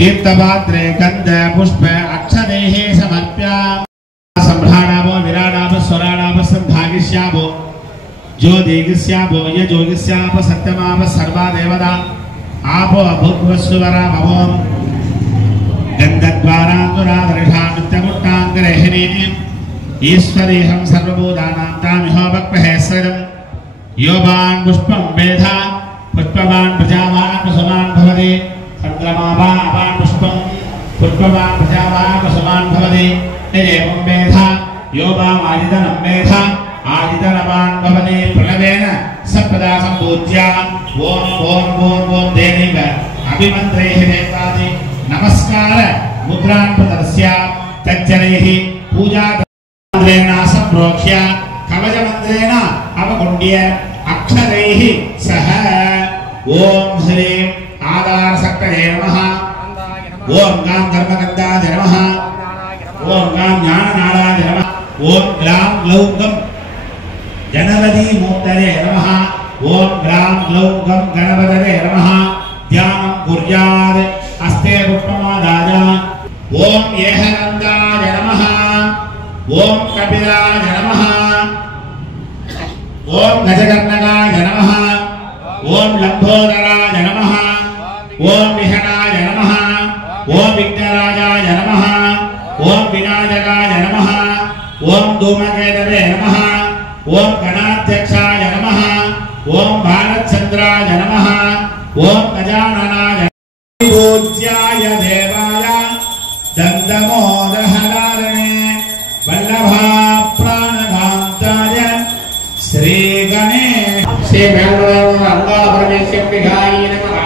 तीर्थपात्रे गंध पुष्प अक्षदैः समर्प्य सम्भ्राणावो विराडाव स्वराडाव संभागिष्यावो ज्योतिगिष्यावो यजोगिष्याव सत्यमाव सर्वा देवता आपो भूर्भुवस्सुवरा भवोम गन्धद्वारान्तुरादर्शा नित्यमुट्टाङ्गरेहिणीम् ईश्वरीहं सर्वभूतानां तामिहो वक्महेश्वरम् योबान् पुष्पं वेधा पुष्पवान् प्रजावान् कुसुमान् भवति चन्द्रमावान् पुष्पं पुष्पवान् प्रजावान् कुसुमान् भवति एवं वेधा योबाम् आदितनं वेधा आदितनवान् भवति प्रणवेन सप्तदा सम्पूज्य ओम ओम ओम ओम देवीव अभिमन्त्रैः देवादि नमस्कार मुद्रान् प्रदर्श्य तज्जनैः पूजा मंत्रेण संप्रोक्ष्य कवचमन्त्रेण अवकुण्ड्य अक्षरैः सह ओम श्री आधारशक्तये नमः ओम गां धर्मगन्धाय नमः ओम गां ज्ञाननादाय नमः ओम ग्लां ग्लौं गं गणपति मूर्तये नमः ओम ग्लां ग्लौं गं गणपतये नमः ध्यानं कुर्यात् हस्ते पुष्पमादाय ओम येहनन्दाय नमः ओम कपिलाय नमः ओम गजकर्णकाय नमः ओम लंबोदराय नमः ओम विहनाय नमः ओम विघ्नराजाय नमः ओम विनायकाय नमः ओम धूमकेतवे नमः ओम गणाध्यक्षाय नमः ओम भारतचंद्राय नमः ओम गजाननाय पूज्याय देवाय दन्तमोदहरारणे वल्लभा प्राणकान्ताय श्री गणेश श्री परमेश्वराय नमः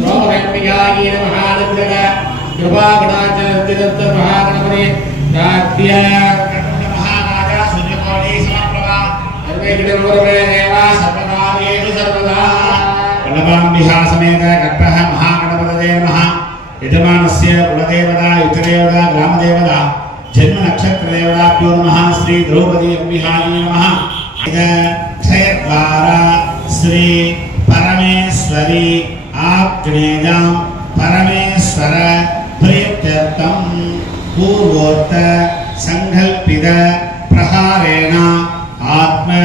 द्रौपदीय नमः नमः कृपागणाचलतिरत्त महागणपते रात्र्य महाराजा सूर्यकोटि समप्रभा सर्वेकिडमुरवे देवा सर्वदायेषु सर्वदा वल्लभाम्बिहा समेत गणपः महागणपतये नमः यजमानस्य कुलदेवता युतदेवता ग्रामदेवता जन्म नक्षत्र देवताभ्यो नमः श्री द्रौपदी अम्बिहाय नमः क्षयद्वारा श्री परमेश्वरी आग्नेयां परमेश्वर प्रीत्यर्थं पूर्वोक्त संकल्पित प्रहारेण आत्म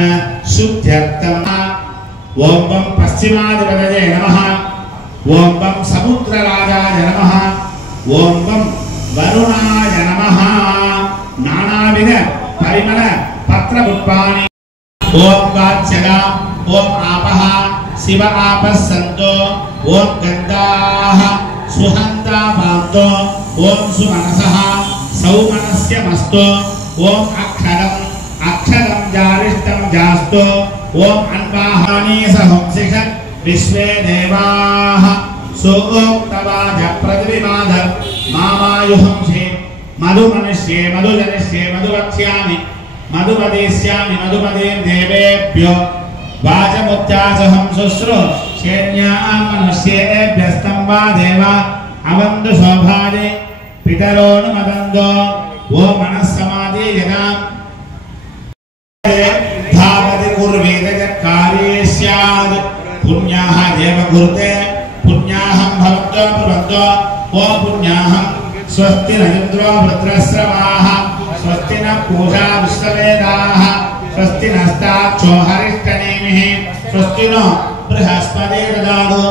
शुद्ध्यर्थं ओम बम पश्चिमाधिपतये नमः ओम बम समुद्रराजाय नमः ओम बम वरुणाय नमः नानाविध परिमल पत्रपुष्पाणि ओम वाच्यगा ओम आपः शिव आपः सन्तो ओम गन्धाः सुहन्ता पान्तो ओम सुमनसः सौमनस्यमस्तु ओम अक्षरम् अक्षरं जारिष्टं जास्तु ओम अन्वाहानि सहंसिष विश्वे देवाः सोक्तवाज पृथिवीमाद मामायुहंसि मधुमनुष्ये मधुजनिष्ये मधुवक्ष्यामि मधुपदेश्यामि मधुपदे देवेभ्यो वाचमुच्चासहं शुश्रू शेन्यां मनुष्येभ्यस्तं वा देवा अवन्तु शोभादे पितरोऽनुमदन्तो वो मनस्समाधि यदा धावति कुर्वेद कार्ये स्यात् पुण्याः देव कुरुते पुण्याहं भवतो भवतो ओ पुण्याहं स्वस्ति न इन्द्रो वृत्रश्रवाः स्वस्ति न पूषा विश्ववेदाः स्वस्ति नस्ताक्षो हरिष्ठनेमिः स्वस्ति नो बृहस्पतिर्ददातु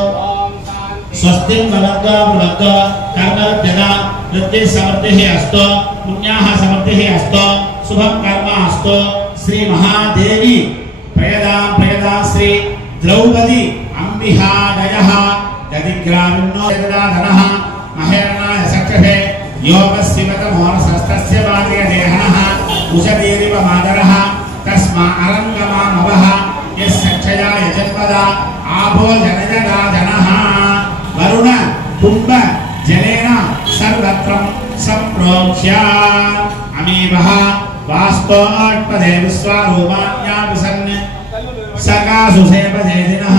स्वस्ति भवतो भवतो कर्मरत्यदा वृत्तिः समृद्धिः अस्तु पुण्याः समृद्धिः अस्तु शुभं कर्म अस्तु श्री महादेवी प्रयदा श्री द्रौपदी अम्बिहादयः गदिग्रामिन्नो यदाधनः महेरणाय सक्षसे योगस्यवतमोरसस्तस्य वार्यदेहनः उषदीरिव मादरः तस्मा अरङ्गमामवः यस्सक्षया यजन्मदा आपो जनयदा जनः वरुण कुम्भ जलेन सर्वत्रं सम्प्रोक्ष्य अमीवः वास्तोत्पदे विश्वारूपाण्या विसन् सकासु सेवदेदिनः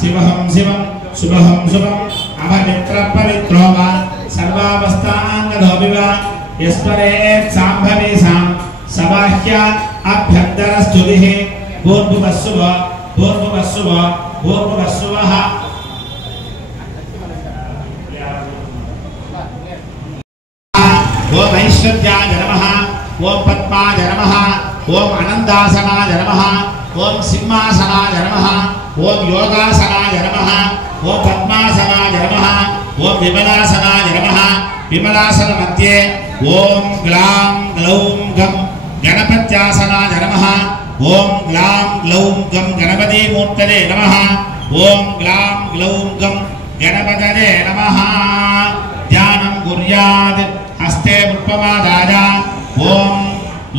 शिवहं शिवं शुभहं शुभम् अपवित्रपवित्रो वा सर्वावस्थाङ्गधोऽपि वा यस्परेत् साम्भवीसां सबाह्य अभ्यन्तरस्तुतिः भूर्भुवस्सुव भूर्भुवस्सुव भूर्भुवस्सुवः ओम ऐश्वर्याय नमः ओम पद्माय नमः ओम अनंतासनाय नमः ओम सिंहासनाय नमः ओम योगासनाय नमः ओम पद्मासनाय नमः ओम विमलासनाय नमः विमलासन मध्ये ओम ग्लां ग्लौं गं गणपत्यासनाय नमः ओम ग्लां ग्लौं गं गणपति मूर्तये नमः ओम ग्लां ग्लौं गं गणपतये नमः ध्यानं कुर्यात् हस्ते पुष्पमादाय ओम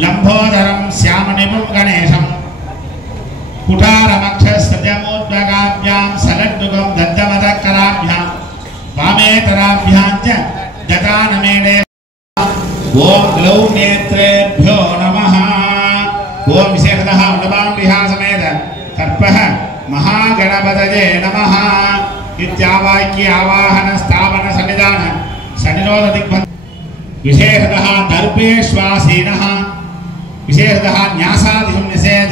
लंबोदरं श्यामनिपुं गणेशं कुठारमक्षस्त्रजमोद्भगाभ्यां सलड्डुगं दन्तमदकराभ्यां वामेतराभ्यां च ददानमेणे ओम ग्लौं नेत्रेभ्यो नमः ओम विशेषतः वृषभाम्बिका समेत कर्पः महागणपतये नमः इत्यावाक्य आवाहन स्थापन सन्निधान सन्निरोध दिग्बन्ध विशेषतः दर्पेश्वासीनः विशेषतः न्यासादिशं निषेध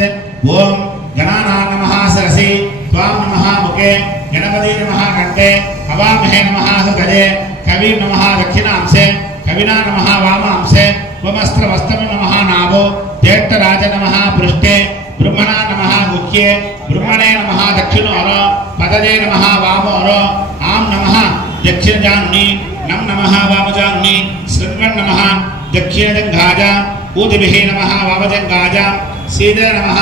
ओम गणानां नमः सरसि त्वां नमः मुखे गणपति नमः कंठे हवामहे नमः हृदये कवि नमः दक्षिणांशे कविना नमः वामांशे वमस्त्रवस्त्रं नमः नाभो ज्येष्ठराज नमः पृष्ठे ब्रह्मणा नमः मुख्ये ब्रह्मणे नमः दक्षिणोरो पदजे नमः वामोरो आं नमः दक्षिणजानुनि नम नमः वामजानुनि श्रृण्वन् नमः दक्षिणजङ्घाज ऊदिभिः नमः वामजङ्घाज सीदे नमः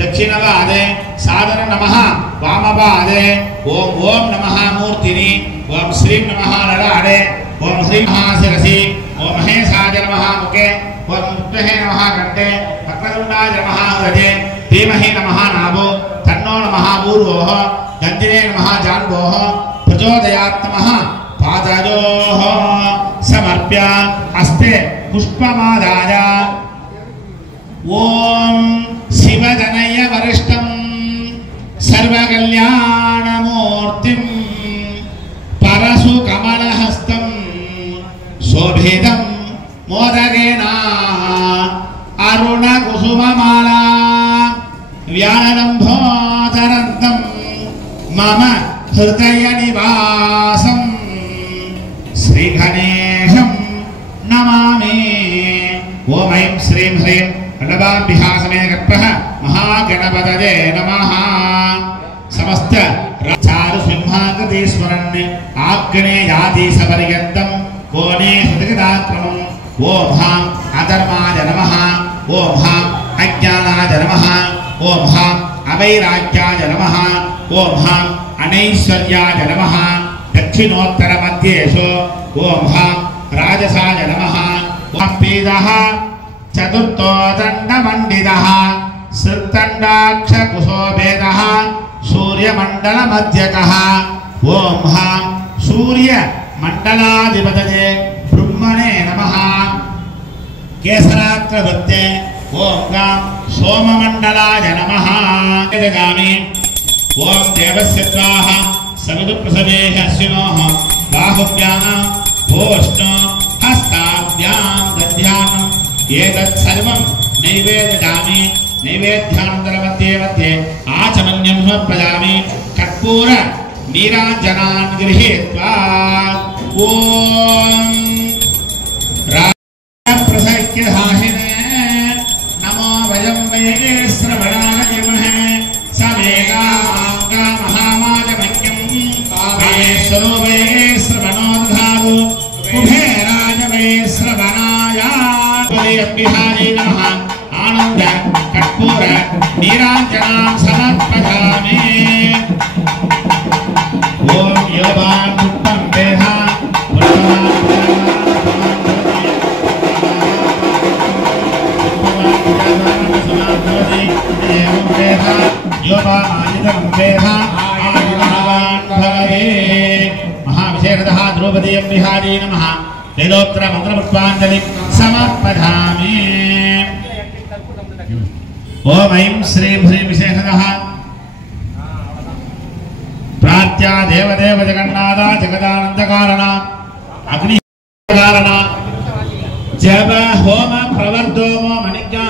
दक्षिणपादे सादर नमः वामपादे ओम ओम नमः मूर्तिनि ओम श्रीं नमः नराडे ओम श्रीं महाशिरसि ओम महेशाय नमः मुखे ओम मुक्तहे नमः कंठे वक्रतुण्डाय नमः हृदये धीमहि नमः नाभो तन्नो नमः पूर्वोः गन्धिरे नमः जान्वोः प्रचोदयात् नमः पादयोः समर्प्य हस्ते पुष्पमादाय ओम शिवदनय वरिष्ठं सर्वकल्याणमूर्तिं परशु कमलहस्तं शोभितं मोदकेन अरुणकुसुममाला व्यालम्भोदरन्तं मम हृदयनिवासं श्रीगणेशं नमामि ओम ऐं श्रीं ह्रीं वृषभाम्बिका समेत कर्पः महागणपतये नमः समस्त चारु सिंहाकृतिस्मरन् आग्नेयाधीशपर्यन्तं कोणे हृदयदाक्रमम् ओम हां अधर्माय नमः ओम हां अज्ञानाय नमः ओम हां अवैराग्याय नमः ओम हां अनैश्वर्याय नमः दक्षिणोत्तरमध्येषु ओम हां राजसाय नमः ओम पीदः चतुर्थो दण्डमण्डितः श्रुतण्डाक्षकुशोभेदः सूर्यमण्डलमध्यकः ओम हां सूर्यमण्डलाधिपतये ब्रह्मणे नमः केसराग्रवृत्ते ओम गां सोममण्डलाय नमः जगामि ओम देवस्य स्वाहा सवितुप्रसवेः अश्विनोः बाहुभ्यां भोष्णो हस्ताभ्यां दध्यानम् एतत् सर्वं नैवेद्यामि नैवेद्यानन्तरमध्ये मध्ये आचमन्यं समर्पयामि कर्पूर नीराञ्जनान् गृहीत्वा ओम राजप्रसक्यधाहिने नमो वयं वै श्रवणाय विमहे समेगा महामाजमह्यं कामेश्वरो वै श्रवणो दधातु कुबेराय वै श्रवणाय बिहारी नमः आनंद कर्पूर नीराञ्जनां समर्पयामि ओम योगान् पुष्पं देह महाविशेषतः द्रौपदी बिहारी नमः वेदोत्तर मंत्रपुष्पाञ्जलिं समर्पयामि ओम ऐं श्रीं ह्रीं विशेषतः प्रार्थ्या देवदेव जगन्नाथ जगदानंदकारण अग्निकारण जप होम प्रवर्धोमो मणिज्ञा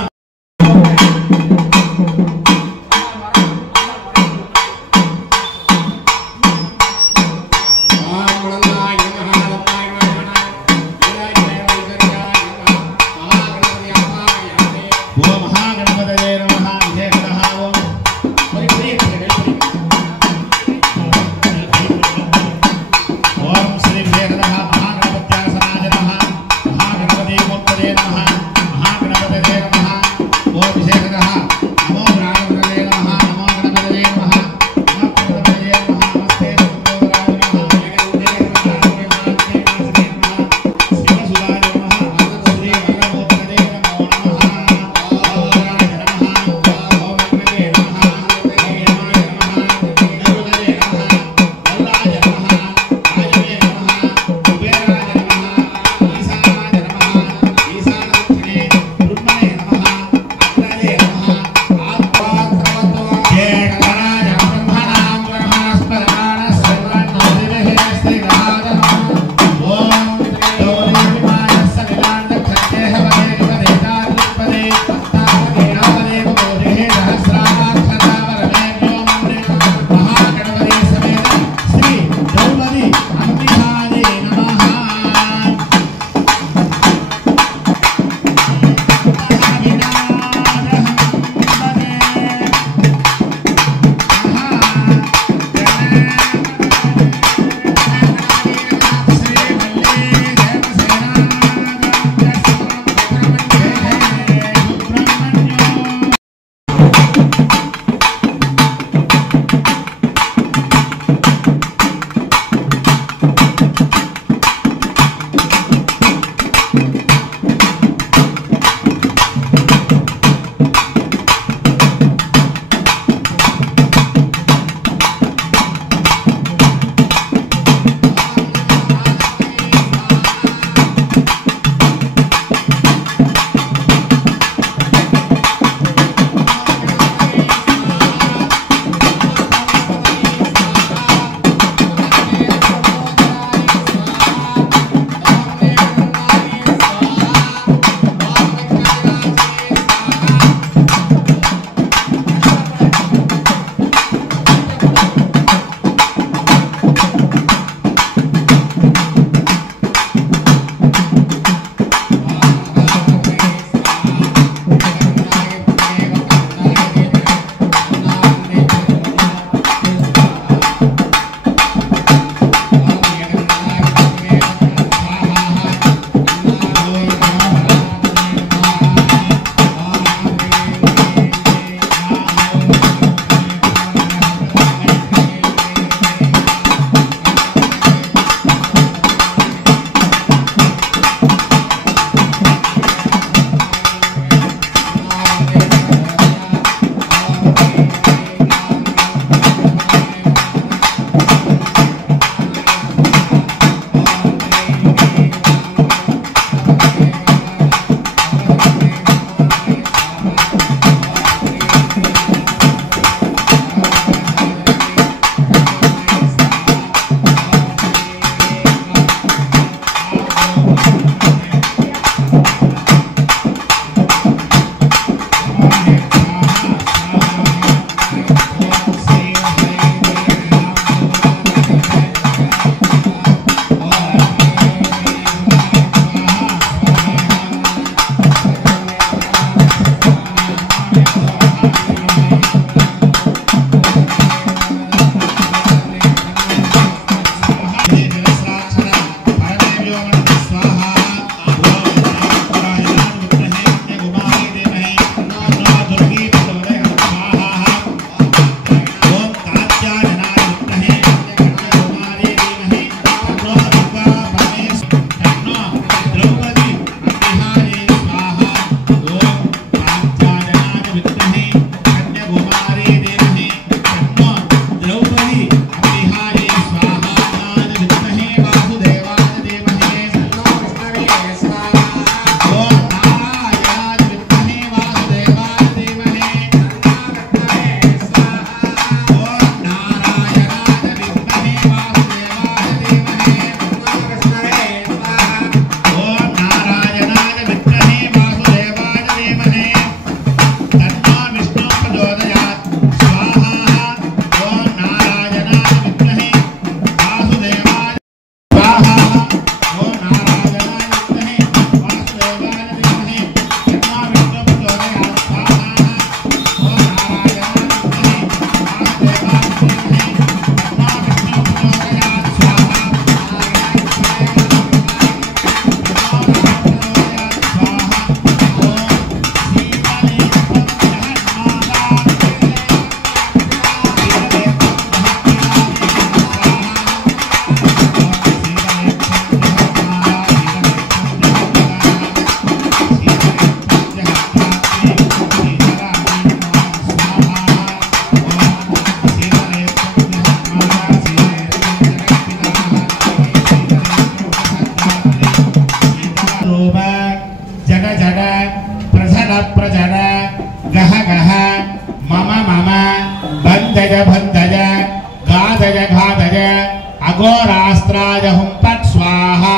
शास्त्राय हुं पट् स्वाहा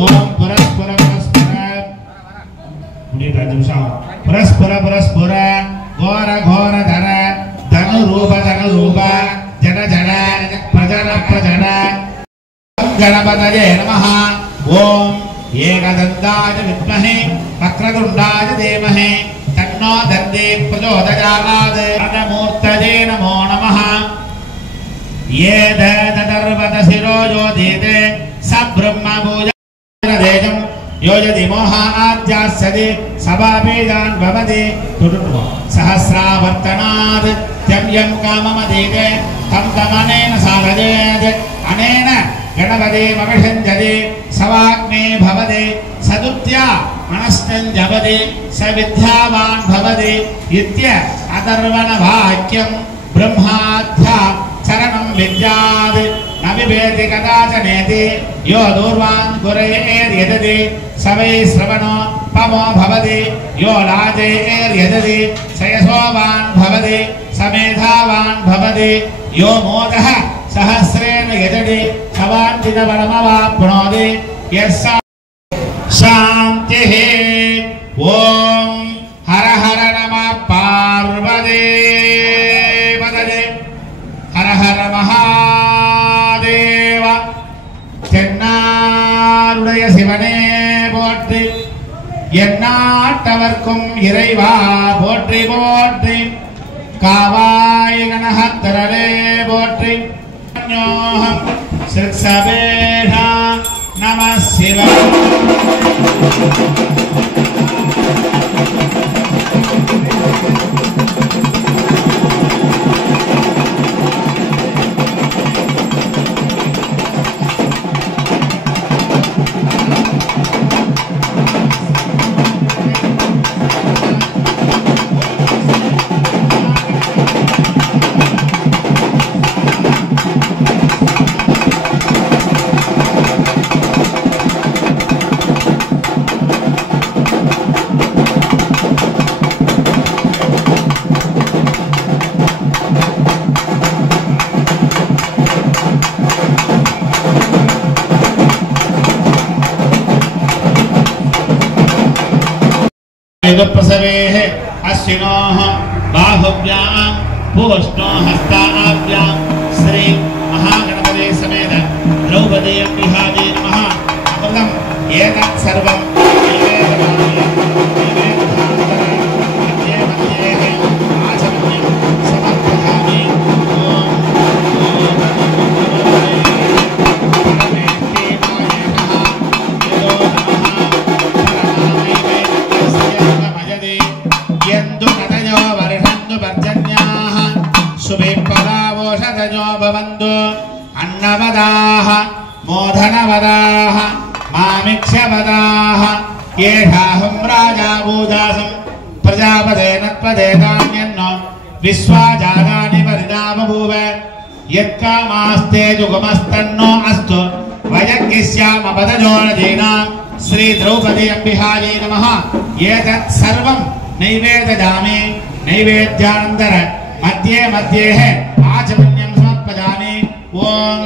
ओम पुरस्पुर पुरस्पुर घोर घोर धर धनु रूप जन जन प्रजन प्रजन गणपतये नमः ओम एकदन्ताय विद्महे वक्रतुण्डाय धीमहि तन्नो दन्ती प्रचोदयात् अनमूर्तये नमो नमः ये ददर्वत शिरो योजिते स ब्रह्मभूजदेजं योजति मोहाद्यास्यति सभाबीजान् भवति सहस्रावर्तनात् त्यं काममदीते तं तमनेन साधयेत् अनेन गणपतिमभिषञ्जति सवाग्ने भवति सदुत्या मनस्तञ्जपति स विद्यावान् भवति इत्य अथर्वणवाक्यं ब्रह्माद्या चरणं विद्यात् न विभेति कदाचनेति यो दूर्वान् गुरयेर्यदति स वै श्रवणो पमो भवति यो लाजयेर्यदति स यशोवान् भवति स मेधावान् भवति यो मोदः सहस्रेण यजति स वाञ्छितफलमवाप्नोति यस्य शान्तिः ॐ हर हर नमः पार्वतीपतये हर हर महादेव தென்னாருடைய சிவனே போற்றி எந்நாட்டவர்க்கும் இறைவா போற்றி போற்றி காவாய் கனகத்தரலே போற்றி ஞோஹம் சிற்சபேஷா நம சிவாய प्रसवेः अश्विनोः बाहुभ्यां पूष्णो हस्ताभ्यां श्री महागणपति समेत द्रौपदी अम्बिकायै नमः अमृतम् एतत् सर्वं अन्नवदाः मोधनवदाः मामिक्षवदाः येषाहं राजा भूजासं प्रजापते नत्पदे तान्यन्नो विश्वाजातानि परिणामभूव यत्कामास्ते जुगमस्तन्नो अस्तु वयज्ञस्यामपदजोणदीनां श्री द्रौपदी अम्बिकायै नमः एतत् सर्वं नैवेदयामि नैवेद्यानन्तर मध्ये मध्ये आचमन्यं समर्पयामि ओम